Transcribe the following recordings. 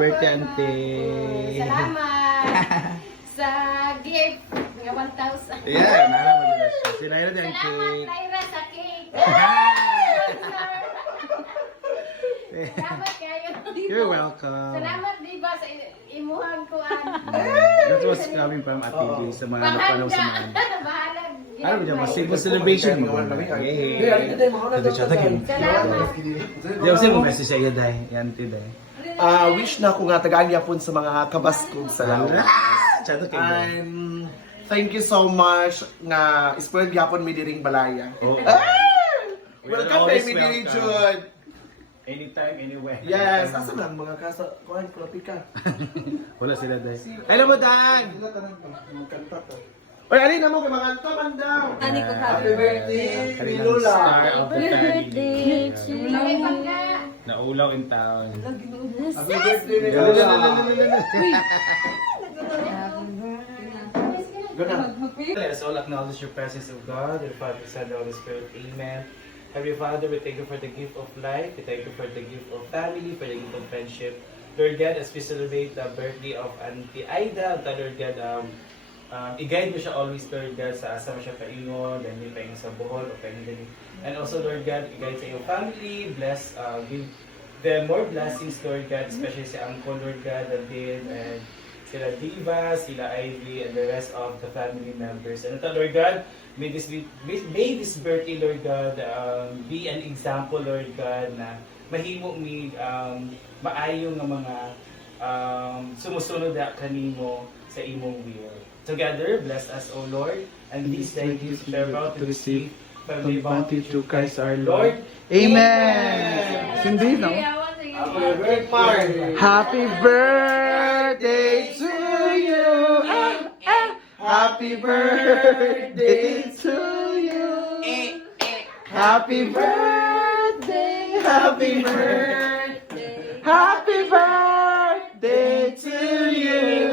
birthday, po, auntie. Salamat sa gift nga 1,000. Yeah, nalaman mo na siya. Si Lyra din ang Salamat. Lyra, sa cake. Salamat kayo. You're welcome. Salamat, di ba, sa imuhang kuan. That was coming from Ate B sa mga napanaw sa mga. Ano ba dyan? Simple celebration mo. Yay! Ito siya tagin. Salamat. Di ba siya mo message siya dahil. Yan ti dahil. Ah, wish na ko nga tagaan yapon sa mga kabaskog sa lawas. Siya to kayo. And thank you so much nga spread yapon mi diring balaya. Oh. Ah! Welcome kay mi diri. Anytime, anywhere. Yes, asa lang mga kasa kuan klopi ka. Wala sila dahil. Hello mo Dan! Oy, ali na mo kay mga antaman daw. Ani ko Happy birthday, Milula. of family. May pangga. Naulaw in town. Happy birthday, Milula. Gana. Let us all acknowledge your presence, O God, your Father, Son, and Holy Spirit. Amen. Heavenly Father, we thank you for the gift of life. We thank you for the gift of family, for the gift of friendship. Lord God, as we celebrate the birthday of Auntie the Lord God, um, um, i-guide mo siya always, Lord God, sa asa mo siya paingon, ganyan paingon sa buhol, o ganyan ganyan. And also, Lord God, i-guide sa iyong family, bless, uh, give them more blessings, Lord God, especially si Uncle, Lord God, David, and sila Diva, sila Ivy, and the rest of the family members. And ito, Lord God, may this, be, may, this birthday, Lord God, um, be an example, Lord God, na mahimo mi um, maayo nga mga um, sumusunod na kanimo sa imong will. Together, bless us, O Lord, and these thank you we are about to receive from the bounty through Christ our Lord. Amen. Hindi no? Happy birthday, Happy birthday to you. Ah, ah. Happy birthday to you. Happy birthday, happy birthday, happy birthday to you.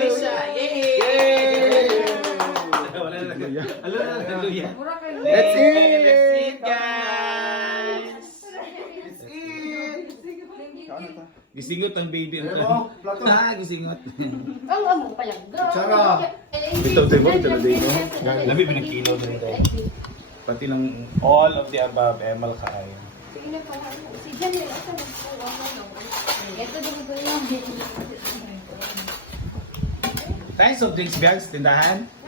Hallelujah. Na hallelujah. That's it. That's it, guys. That's it. Gisingot ang baby. Ano? Plato. Ah, gisingot. Ang amo pa yan. Sarah. Ito, ito, ito, ito, ito. Labi ba ng kilo na ito? Pati ng all of the above, Emal kaya. Si Jan, may asa nagkuha mo. Ito din ba yung Tayo soft drinks bags, tindahan.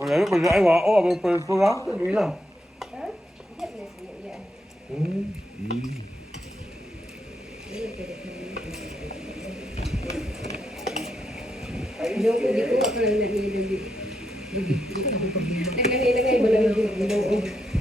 ay si Kuan? Welcome. Berto. Wala na pala ay wao, abang perto lang. Hindi lang. Naglanilagay mo lang yung buo. Sakto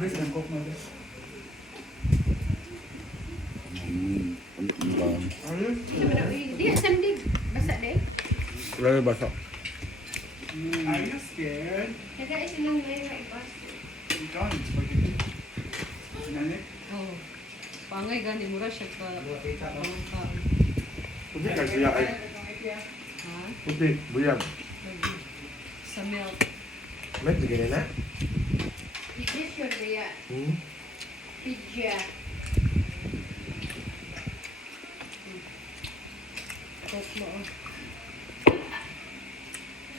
Malbis, Bangkok Malbis. Hmm, Dia basah Are you scared? Kakak isi nang lagi Oh. Pangay gani murah siya ka. Pwede ka Putih, ay. Ha? Pwede, buyag. This should be a Hmm? pizza. Coke mo. oh.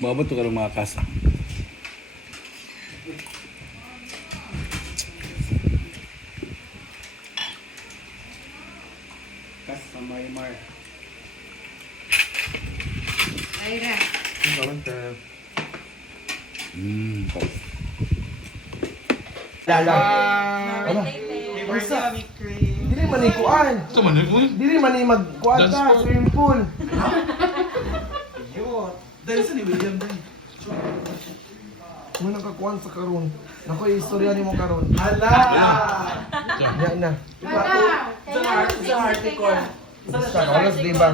Maabot to ka ng mga kasa. Kas sa Maymar. Ira. Ikaw, ka. Mm. Lala. Ano? Crane. Dili man ni kuan. Ito man, uy. Dili man ni magkuan floor. swimming pool. Yun. Dahil sa ni William dahil. Mo nang kakuan sa karon. Nako istorya nimo karon. Hala! Ya na. Kailangan Sa article. Sa oras di ba?